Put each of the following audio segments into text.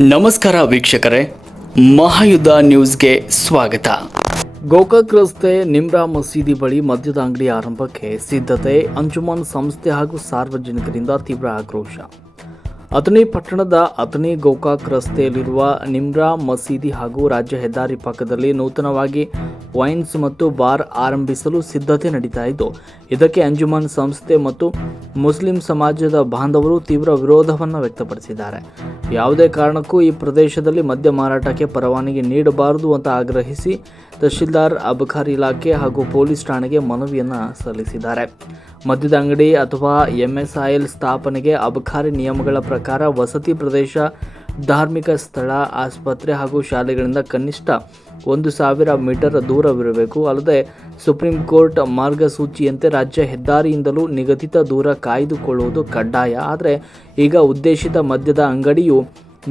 ನಮಸ್ಕಾರ ವೀಕ್ಷಕರೇ, ಮಹಾಯುದ್ಧ ನ್ಯೂಸ್ಗೆ ಸ್ವಾಗತ. ಗೋಕಾಕ್ ರಸ್ತೆ ನಿಮ್ರಾ ಮಸೀದಿ ಬಳಿ ಮದ್ಯದ ಅಂಗಡಿ ಆರಂಭಕ್ಕೆ ಸಿದ್ಧತೆ. ಅಂಜುಮನ್ ಸಂಸ್ಥೆ ಹಾಗೂ ಸಾರ್ವಜನಿಕರಿಂದ ತೀವ್ರ ಆಕ್ರೋಶ. ಅಥಣಿ ಪಟ್ಟಣದ ಅಥಣಿ ಗೋಕಾಕ್ ರಸ್ತೆಯಲ್ಲಿರುವ ನಿಮ್ರಾ ಮಸೀದಿ ಹಾಗೂ ರಾಜ್ಯ ಹೆದ್ದಾರಿ ಪಕ್ಕದಲ್ಲಿ ನೂತನವಾಗಿ ವೈನ್ಸ್ ಮತ್ತು ಬಾರ್ ಆರಂಭಿಸಲು ಸಿದ್ಧತೆ ನಡೀತಾ ಇದ್ದು, ಇದಕ್ಕೆ ಅಂಜುಮನ್ ಸಂಸ್ಥೆ ಮತ್ತು ಮುಸ್ಲಿಂ ಸಮಾಜದ ಬಾಂಧವರು ತೀವ್ರ ವಿರೋಧವನ್ನು ವ್ಯಕ್ತಪಡಿಸಿದ್ದಾರೆ. ಯಾವುದೇ ಕಾರಣಕ್ಕೂ ಈ ಪ್ರದೇಶದಲ್ಲಿ ಮದ್ಯ ಮಾರಾಟಕ್ಕೆ ಪರವಾನಗಿ ನೀಡಬಾರದು ಅಂತ ಆಗ್ರಹಿಸಿ ತಹಶೀಲ್ದಾರ್ ಅಬಕಾರಿ ಇಲಾಖೆ ಹಾಗೂ ಪೊಲೀಸ್ ಠಾಣೆಗೆ ಮನವಿಯನ್ನು ಸಲ್ಲಿಸಿದ್ದಾರೆ. ಮದ್ಯದ ಅಂಗಡಿ ಅಥವಾ ಎಂಎಸ್ಐಎಲ್ ಸ್ಥಾಪನೆಗೆ ಅಬಕಾರಿ ನಿಯಮಗಳ ಪ್ರಕಾರ ವಸತಿ ಪ್ರದೇಶ, ಧಾರ್ಮಿಕ ಸ್ಥಳ, ಆಸ್ಪತ್ರೆ ಹಾಗೂ ಶಾಲೆಗಳಿಂದ ಕನಿಷ್ಠ 1,000 ಮೀಟರ್ ದೂರವಿರಬೇಕು. ಅಲ್ಲದೆ ಸುಪ್ರೀಂ ಕೋರ್ಟ್ ಮಾರ್ಗಸೂಚಿಯಂತೆ ರಾಜ್ಯ ಹೆದ್ದಾರಿಯಿಂದಲೂ ನಿಗದಿತ ದೂರ ಕಾಯ್ದುಕೊಳ್ಳುವುದು ಕಡ್ಡಾಯ. ಆದರೆ ಈಗ ಉದ್ದೇಶಿತ ಮದ್ಯದ ಅಂಗಡಿಯು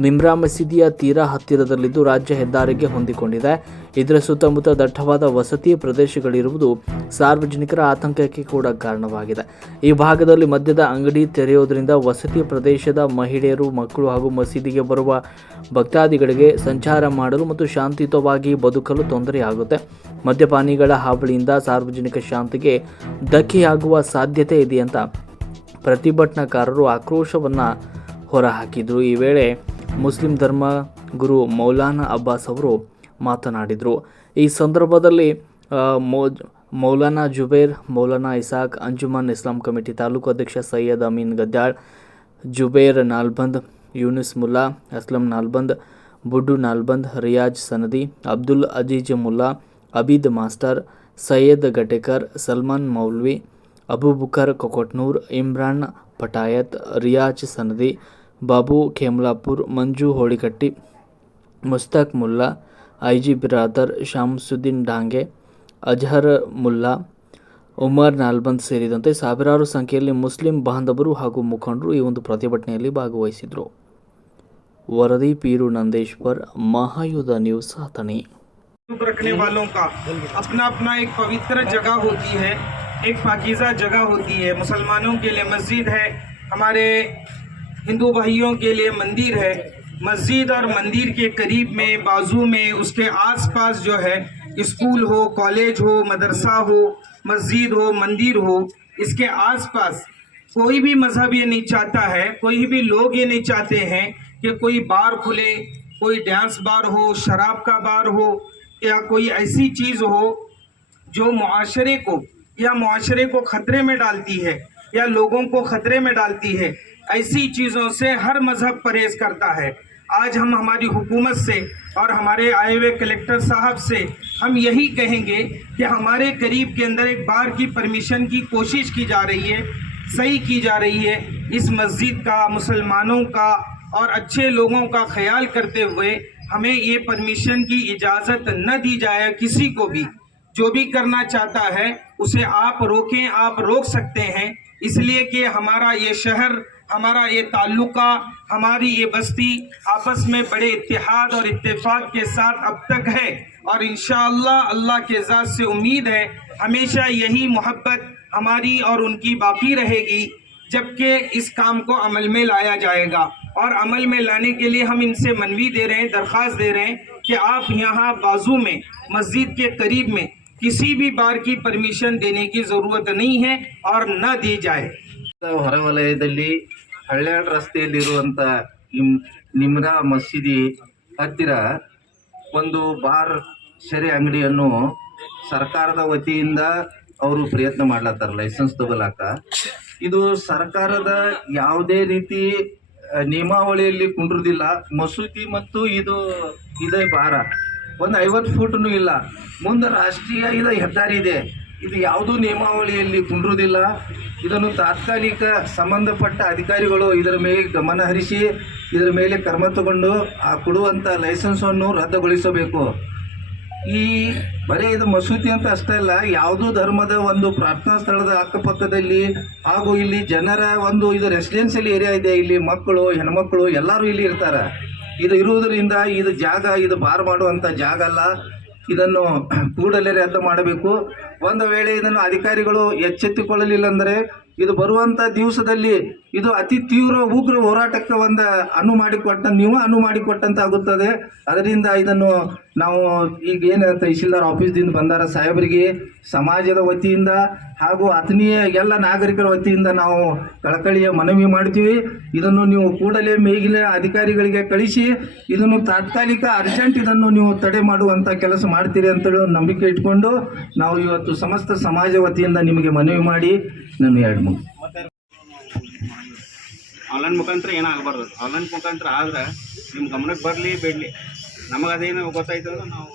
ನಿಮ್ರಾ ಮಸೀದಿಯ ತೀರಾ ಹತ್ತಿರದಲ್ಲಿದ್ದು ರಾಜ್ಯ ಹೆದ್ದಾರಿಗೆ ಹೊಂದಿಕೊಂಡಿದೆ. ಇದರ ಸುತ್ತಮುತ್ತ ದಟ್ಟವಾದ ವಸತಿ ಪ್ರದೇಶಗಳಿರುವುದು ಸಾರ್ವಜನಿಕರ ಆತಂಕಕ್ಕೆ ಕೂಡ ಕಾರಣವಾಗಿದೆ. ಈ ಭಾಗದಲ್ಲಿ ಮದ್ಯದ ಅಂಗಡಿ ತೆರೆಯುವುದರಿಂದ ವಸತಿ ಪ್ರದೇಶದ ಮಹಿಳೆಯರು, ಮಕ್ಕಳು ಹಾಗೂ ಮಸೀದಿಗೆ ಬರುವ ಭಕ್ತಾದಿಗಳಿಗೆ ಸಂಚಾರ ಮಾಡಲು ಮತ್ತು ಶಾಂತಿಯುತವಾಗಿ ಬದುಕಲು ತೊಂದರೆಯಾಗುತ್ತೆ. ಮದ್ಯಪಾನಿಗಳ ಹಾವಳಿಯಿಂದ ಸಾರ್ವಜನಿಕ ಶಾಂತಿಗೆ ಧಕ್ಕೆಯಾಗುವ ಸಾಧ್ಯತೆ ಇದೆ ಅಂತ ಪ್ರತಿಭಟನಾಕಾರರು ಆಕ್ರೋಶವನ್ನು ಹೊರಹಾಕಿದರು. ಈ ವೇಳೆ ಮುಸ್ಲಿಂ ಧರ್ಮ ಗುರು ಮೌಲಾನಾ ಅಬ್ಬಾಸ್ ಅವರು ಮಾತನಾಡಿದರು. ಈ ಸಂದರ್ಭದಲ್ಲಿ ಮೌಲಾನಾ ಜುಬೇರ್, ಮೌಲಾನಾ ಇಸಾಕ್, ಅಂಜುಮನ್ ಇಸ್ಲಾಂ ಕಮಿಟಿ ತಾಲೂಕು ಅಧ್ಯಕ್ಷ ಸೈಯದ್ ಅಮೀನ್ ಗದ್ದಾಳ್, ಜುಬೇರ್ ನಾಲ್ಬಂದ್, ಯೂನಿಸ್ ಮುಲ್ಲಾ, ಅಸ್ಲಂ ನಾಲ್ಬಂದ್, ಬುಡ್ಡು ನಾಲ್ಬಂದ್, ರಿಯಾಜ್ ಸನದಿ, ಅಬ್ದುಲ್ ಅಜೀಜ್ ಮುಲ್ಲಾ, ಅಬೀದ್ ಮಾಸ್ಟರ್, ಸೈಯದ್ ಗಟೇಕರ್, ಸಲ್ಮಾನ್ ಮೌಲ್ವಿ, ಅಬೂಬಕರ್ ಕೊಕೊಟ್ನೂರ್, ಇಮ್ರಾನ್ ಪಟಾಯತ್, ರಿಯಾಜ್ ಸನದಿ, ಬಾಬು ಖೇಮ್ಲಾಪುರ್, ಮಂಜು ಹೋಳಿಕಟ್ಟಿ, ಮುಸ್ತಾಕ್ ಮುಲ್ಲಾ, ಐಜಿ ಬಿರಾದರ್, ಶಾಮಸುದ್ದೀನ್ ಡಾಂಗೆ, ಅಜಹರ್ ಮುಲ್ಲಾ, ಉಮರ್ ನಾಲ್ಬಂದ್ ಸೇರಿದಂತೆ ಸಾವಿರಾರು ಸಂಖ್ಯೆಯಲ್ಲಿ ಮುಸ್ಲಿಂ ಬಾಂಧವರು ಹಾಗೂ ಮುಖಂಡರು ಈ ಒಂದು ಪ್ರತಿಭಟನೆಯಲ್ಲಿ ಭಾಗವಹಿಸಿದರು. ವರದಿ ಪೀರು ನಂದೇಶ್ವರ್, ಮಹಾಯುಧ ನ್ಯೂಸ್, ಅಥಣಿ. रखने वालों का अपना अपना एक पवित्र जगह होती है, एक पाकीज़ा जगह होती है. मुसलमानों के लिए मस्जिद है, हमारे हिंदू भाइयों के लिए मंदिर है. मस्जिद और मंदिर के करीब में, बाजू में, उसके आसपास जो है स्कूल हो, कॉलेज हो, मदरसा हो, मस्जिद हो, मंदिर हो. इसके आसपास कोई भी मजहब ये नहीं चाहता है, कोई भी लोग ये नहीं चाहते हैं कि कोई बार खुले, कोई डांस बार हो, शराब का बार हो या कोई ऐसी चीज़ हो जो मुआशरे को ख़तरे में डालती है या लोगों को ख़तरे में डालती है. ऐसी चीज़ों से हर मज़हब परहेज़ करता है. आज हम हमारी हुकूमत से और हमारे आए हुए कलेक्टर साहब से हम यही कहेंगे कि हमारे करीब के अंदर एक बार की परमिशन की कोशिश की जा रही है, सही की जा रही है. इस मस्जिद का, मुसलमानों का और अच्छे लोगों का ख्याल करते हुए हमें ये परमिशन की इजाज़त न दी जाए. किसी को भी जो भी करना चाहता है उसे आप रोकें, आप रोक सकते हैं. इसलिए कि हमारा ये शहर, हमारा ये ताल्लुका, हमारी ये बस्ती आपस में बड़े इत्तेहाद और इत्तेफाक के साथ अब तक है और इंशाअल्लाह अल्लाह के ज़ात से उम्मीद है हमेशा यही मोहब्बत हमारी और उनकी बाकी रहेगी जबकि इस काम को अमल में लाया जाएगा. और अमल में लाने के लिए हम इनसे मनवी दे रहे हैं, दरख्वास्त दे रहे हैं कि आप यहाँ बाजू में मस्जिद के करीब में किसी भी बार की परमिशन देने की ज़रूरत नहीं है और न दी जाए. ಹೊರವಲಯದಲ್ಲಿ ಹಳ್ಯಾಳ್ ರಸ್ತೆಯಲ್ಲಿರುವಂಥ ನಿಮ್ರಾ ಮಸೀದಿ ಹತ್ತಿರ ಒಂದು ಬಾರ್ ಶೆರೆ ಅಂಗಡಿಯನ್ನು ಸರ್ಕಾರದ ವತಿಯಿಂದ ಅವರು ಪ್ರಯತ್ನ ಮಾಡ್ಲತ್ತಾರ ಲೈಸೆನ್ಸ್ ತಗೊಳಕ. ಇದು ಸರ್ಕಾರದ ಯಾವುದೇ ರೀತಿ ನಿಯಮಾವಳಿಯಲ್ಲಿ ಕುಂಡ್ರದಿಲ್ಲ. ಮಸೂತಿ ಮತ್ತು ಇದೇ ಬಾರ ಒಂದು 50 ಫೂಟೂ ಇಲ್ಲ. ಮುಂದೆ ರಾಷ್ಟ್ರೀಯ ಹೆದ್ದಾರಿ ಇದೆ. ಇದು ಯಾವುದೂ ನಿಯಮಾವಳಿಯಲ್ಲಿ ಕುಂಡ್ರುವುದಿಲ್ಲ. ಇದನ್ನು ತಾತ್ಕಾಲಿಕ ಸಂಬಂಧಪಟ್ಟ ಅಧಿಕಾರಿಗಳು ಇದರ ಮೇಲೆ ಗಮನ ಹರಿಸಿ ಇದರ ಮೇಲೆ ಕ್ರಮ ತಗೊಂಡು ಆ ಕೊಡುವಂಥ ಲೈಸೆನ್ಸನ್ನು ರದ್ದುಗೊಳಿಸಬೇಕು. ಈ ಬರೀ ಇದು ಮಸೂತಿ ಅಂತ ಅಷ್ಟೇ ಅಲ್ಲ, ಯಾವುದೂ ಧರ್ಮದ ಒಂದು ಪ್ರಾರ್ಥನಾ ಸ್ಥಳದ ಅಕ್ಕಪಕ್ಕದಲ್ಲಿ ಹಾಗೂ ಇಲ್ಲಿ ಜನರ ಇದು ರೆಸಿಡೆನ್ಷಿಯಲ್ ಏರಿಯಾ ಇದೆ. ಇಲ್ಲಿ ಮಕ್ಕಳು, ಹೆಣ್ಮಕ್ಕಳು ಎಲ್ಲರೂ ಇಲ್ಲಿ ಇರ್ತಾರೆ. ಇದು ಇರುವುದರಿಂದ ಇದು ಬಾರ್ ಮಾಡುವಂಥ ಜಾಗ ಅಲ್ಲ. ಇದನ್ನು ಕೂಡಲೇ ರದ್ದು ಮಾಡಬೇಕು. ಒಂದು ವೇಳೆ ಇದನ್ನು ಅಧಿಕಾರಿಗಳು ಎಚ್ಚೆತ್ತುಕೊಳ್ಳಲಿಲ್ಲ ಅಂದರೆ ಇದು ಬರುವಂಥ ದಿವಸದಲ್ಲಿ ಇದು ಅತಿ ತೀವ್ರ ಉಗ್ರ ಹೋರಾಟಕ್ಕೆ ಒಂದು ಅನುವು ಮಾಡಿಕೊಟ್ಟಂತ ಆಗುತ್ತದೆ. ಅದರಿಂದ ಇದನ್ನು ನಾವು ಈಗ ಏನು ತಹಶೀಲ್ದಾರ್ ಆಫೀಸ್ದಿಂದ ಬಂದಾರ ಸಾಹೇಬರಿಗೆ ಸಮಾಜದ ವತಿಯಿಂದ ಹಾಗೂ ಆತ್ಮೀಯ ಎಲ್ಲ ನಾಗರಿಕರ ವತಿಯಿಂದ ನಾವು ಕಳಕಳಿಯ ಮನವಿ ಮಾಡ್ತೀವಿ. ಇದನ್ನು ನೀವು ಕೂಡಲೇ ಮೇಗಿನ ಅಧಿಕಾರಿಗಳಿಗೆ ಕಳಿಸಿ ಇದನ್ನು ತಾತ್ಕಾಲಿಕ ಅರ್ಜೆಂಟ್ ಇದನ್ನು ನೀವು ತಡೆ ಮಾಡುವಂಥ ಕೆಲಸ ಮಾಡ್ತೀರಿ ಅಂತೇಳಿ ನಂಬಿಕೆ ಇಟ್ಕೊಂಡು ನಾವು ಇವತ್ತು ಸಮಸ್ತ ಸಮಾಜ ವತಿಯಿಂದ ನಿಮಗೆ ಮನವಿ ಮಾಡಿ ನಾನು 2 ಆನ್ಲೈನ್ ಮುಖಾಂತರ ಏನಾಗಬಾರ್ದು. ಆನ್ಲೈನ್ ಮುಖಾಂತರ ಆದ್ರೆ ನಿಮ್ಮ ಗಮನಕ್ಕೆ ಬರಲಿ ಬೇಡಲಿ, ನಮಗೆ ಅದೇನು ಗೊತ್ತಾಯ್ತು ಅಂದ್ರೆ ನಾವು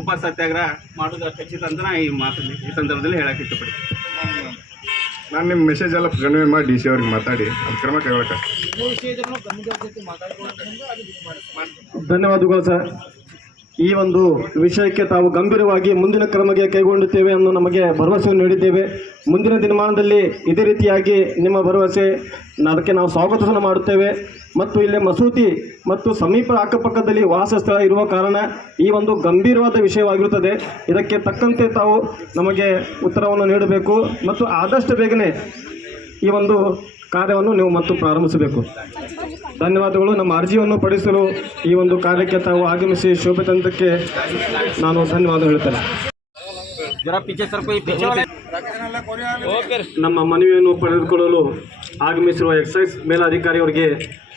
ಉಪ ಸತ್ಯಾಗ್ರಹ ಮಾಡೋದು ಖಚಿತ ಅಂತ ನಾ ಈ ಮಾತಲ್ಲಿ ಈ ಸಂದರ್ಭದಲ್ಲಿ ಹೇಳಕ್ಕೆ ಇಷ್ಟಪಡ್ತೀನಿ. ನಾನು ನಿಮ್ಮ ಮೆಸೇಜ್ ಎಲ್ಲ ಕನ್ವೆ ಮಾಡಿ DC ಅವ್ರಿಗೆ ಮಾತಾಡಿ ಅದು ಕ್ರಮ ಕೈಗೊಳ್ಳಕ್ಕೆ. ಧನ್ಯವಾದಗಳು ಸರ್. ಈ ಒಂದು ವಿಷಯಕ್ಕೆ ತಾವು ಗಂಭೀರವಾಗಿ ಮುಂದಿನ ಕ್ರಮಕ್ಕೆ ಕೈಗೊಳ್ಳುತ್ತೇವೆ ಅನ್ನೋ ನಮಗೆ ಭರವಸೆಯನ್ನು ನೀಡಿದ್ದೇವೆ. ಮುಂದಿನ ದಿನಮಾನದಲ್ಲಿ ಇದೇ ರೀತಿಯಾಗಿ ನಿಮ್ಮ ಭರವಸೆ ಅದಕ್ಕೆ ನಾವು ಸ್ವಾಗತವನ್ನು ಮಾಡುತ್ತೇವೆ. ಮತ್ತು ಇಲ್ಲಿ ಮಸೂತಿ ಮತ್ತು ಸಮೀಪ ಅಕ್ಕಪಕ್ಕದಲ್ಲಿ ವಾಸ ಸ್ಥಳ ಇರುವ ಕಾರಣ ಈ ಒಂದು ಗಂಭೀರವಾದ ವಿಷಯವಾಗಿರುತ್ತದೆ. ಇದಕ್ಕೆ ತಕ್ಕಂತೆ ತಾವು ನಮಗೆ ಉತ್ತರವನ್ನು ನೀಡಬೇಕು ಮತ್ತು ಆದಷ್ಟು ಬೇಗನೆ ಈ ಒಂದು ಕಾರ್ಯವನ್ನು ನೀವು ಮತ್ತು ಪ್ರಾರಂಭಿಸಬೇಕು. ಧನ್ಯವಾದಗಳು. ನಮ್ಮ ಅರ್ಜಿಯನ್ನು ಪಡಿಸಲು ಈ ಒಂದು ಕಾರ್ಯಕ್ಕೆ ತಾವು ಆಗಮಿಸಿ ಶೋಭೆ ತಂದಕ್ಕೆ ನಾನು ಧನ್ಯವಾದ ಹೇಳುತ್ತೇನೆ. ನಮ್ಮ ಮನವಿಯನ್ನು ಪಡೆದುಕೊಳ್ಳಲು ಆಗಮಿಸಿರುವ ಎಕ್ಸೈಸ್ ಮೇಲಾಧಿಕಾರಿಯವರಿಗೆ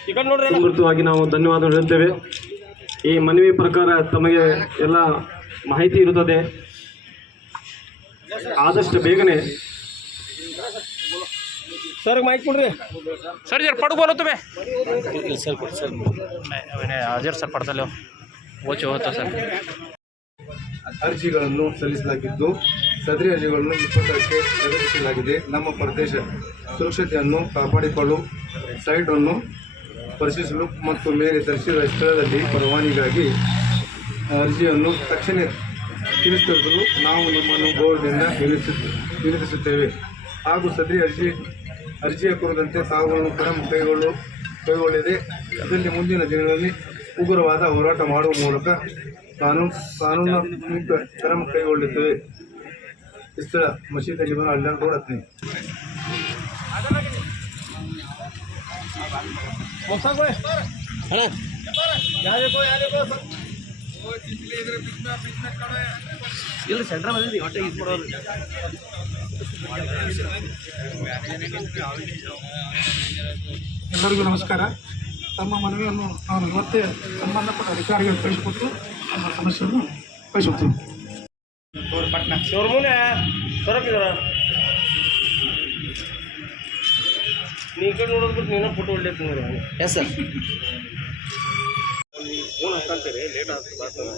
ಸಮೃದ್ಧವಾಗಿ ನಾವು ಧನ್ಯವಾದ ಹೇಳುತ್ತೇವೆ. ಈ ಮನವಿ ಪ್ರಕಾರ ತಮಗೆ ಎಲ್ಲ ಮಾಹಿತಿ ಇರುತ್ತದೆ. ಆದಷ್ಟು ಬೇಗನೆ सर माइक पढ़ रहे सर जर पढ़ बोलो तुम्हें सर मैंने हाजिर सर पढ़ता लो वो जो होता सर ಅರ್ಜಿಗಳನ್ನು ಸಲ್ಲಿಸಲಾಗಿದ್ದು ಸದರಿ ಅರ್ಜಿಗಳನ್ನು 20ಕ್ಕೆ ಪ್ರದರ್ಶಿಸಲಾಗಿದೆ. ನಮ್ಮ ಪ್ರದೇಶ ಸುರಕ್ಷತೆಯನ್ನು ಕಾಪಾಡಿಕೊಳ್ಳಲು ಸೈಟನ್ನು ಪರಿಶೀಲಿಸಲು ಮತ್ತು ಮೇಲೆ ತರಿಸಿದ ಸ್ಥಳದಲ್ಲಿ ಪರವಾನಗಿಗಾಗಿ ಅರ್ಜಿಯನ್ನು ತಕ್ಷಣ ತಿರಸ್ಕರಿಸಲು ನಾವು ನಮ್ಮನ್ನು ಗೌರವದಿಂದ ವಿನಂತಿಸುತ್ತೇವೆ. ಹಾಗೂ ಸದರಿ ಅರ್ಜಿಯ ಕುರಿತಂತೆ ತಾವುಗಳನ್ನು ಕ್ರಮ ಕೈಗೊಳ್ಳದೆ ಇದರಲ್ಲಿ ಮುಂದಿನ ದಿನಗಳಲ್ಲಿ ಉಗ್ರವಾದ ಹೋರಾಟ ಮಾಡುವ ಮೂಲಕ ಕಾನೂನು ಕ್ರಮ ಕೈಗೊಳ್ಳುತ್ತೇವೆ. ಸ್ಥಳ ಮಸೀದಿ ಲಿಬನ ಅಲ್ಲಾನ್ ರೋಡ್ 15. ಎಲ್ಲರಿಗೂ ನಮಸ್ಕಾರ. ತಮ್ಮ ಮನವಿಯನ್ನು ನಾನು ಇವತ್ತೇ ಸಂಬಂಧಪಟ್ಟ ಅಧಿಕಾರಿಗಳು ಕಳಿಸಿಕೊಟ್ಟು ನಮ್ಮ ಸಮಸ್ಯೆಯನ್ನು ಕಳಿಸುತ್ತೇವೆ. ನೀ ಕಡೆ ನೋಡೋದ್ಬಿಟ್ಟು ನೀನು ಫೋಟೋ ಹೊಡ್ಲಿಕ್ಕೆ ನೋಡ. ಎಸ್ ಸರ್ ಫೋನ್ ಹಾಕಂತೀರಿ ಲೇಟ್ ಆಗ್ತದೆ.